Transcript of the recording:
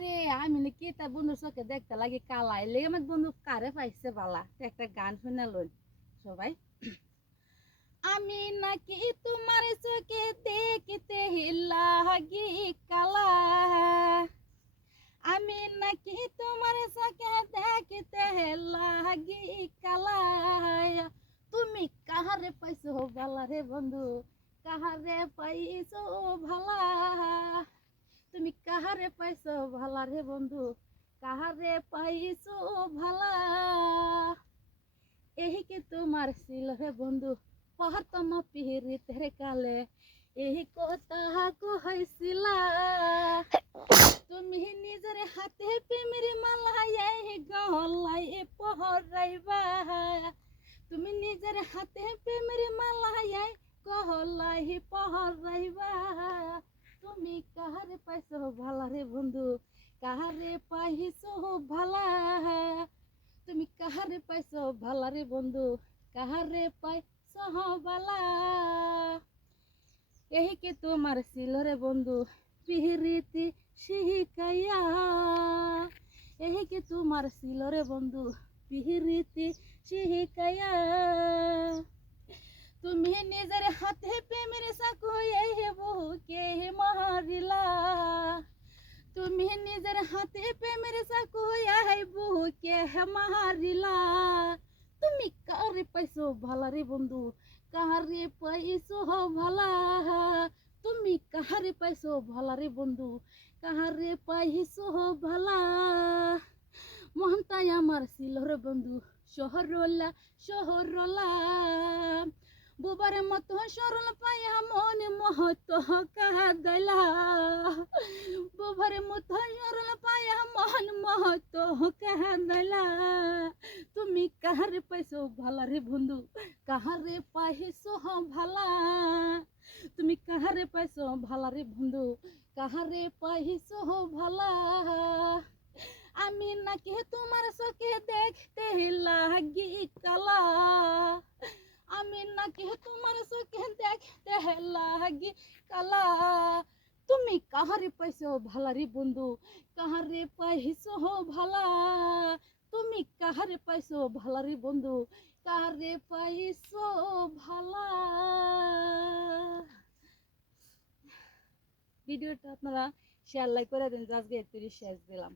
আরে আমি নাকি তার বন্ধুর চোখে দেখতে লাগি কালা এলে আমার বন্ধু কারে পাইছে বালা একটা গান শুনে লই সবাই। আমি নাকি তোমার চোখে দেখতে লাগি কালা, আমি নাকি তোমার চোখে দেখতে লাগি কালা। তুমি কাহারে পাইছো বালা রে বন্ধু, কাহারে পাইছো ভালা, তুমি কাহারে পাইছো ভালা রে বন্ধু, কাহারে পাইছো ভালা। एही के तुम्हार सिल है बंधु पहतम पीरित रे काले, एही को ताहा को हईसिला। तुम्ही निजरे हाथे पे मेरे माला ये गहलाई पहराइबा, तुम्ही निजरे हाथे पे मेरे माला ये गहलाई पहराइबा। তুমি কাহারে পাইছো ভালা রে বন্ধু, কাহারে পাইছো ভালা, তুমি কাহারে পাইছো ভালা রে বন্ধু, কাহারে পাইছো ভালা। এহিকে তোমার ছিল রে বন্ধু পিহিরিতি শিহিকাইয়া, এহিকে তোমার ছিল রে বন্ধু পিহিরিতি শিহিকাইয়া। তুমি নিজের হাতে প্রেমের চাকু এই বহুকে মারিলা, তুমি নিজের হাতে প্রেমের চাকু এই বহুকে মারিলা। তুমি কারে পাইছো ভালা রে বন্ধু, কাহারে পাইছো ভালা, তুমি কাহারে পাইছো ভালা রে বন্ধু, কাহারে পাইছো ভালা। মনটাই আমার ছিল রে বন্ধু শহরলা শহরলা, বুবার মতো সরল পায়া মনে মহত কাঁদাইলা, বুবার মতো সরল পায়া মন মহত কাঁদাইলা। তুমি কাহারে পাইছো ভালা রে বন্ধু, কাহারে পাইছো ভালা, তুমি কাহারে পাইছো ভালা রে বন্ধু, কাহারে পাইছো ভালা। আমি নাকি তোমার চোখে দেখতে লাগি কালা, আমি নাকি তোমার চোখে দেখতে লাগি কালা। তুমি কাহারে পাইছো ভালা রে বন্ধু, কাহারে পাইছো ভালা, তুমি কাহারে পাইছো ভালা রে বন্ধু, কাহারে পাইছো ভালা। ভিডিওটা আপনারা শেয়ার লাইক করে দেন, আজকে একটু শেয়ার দিলাম।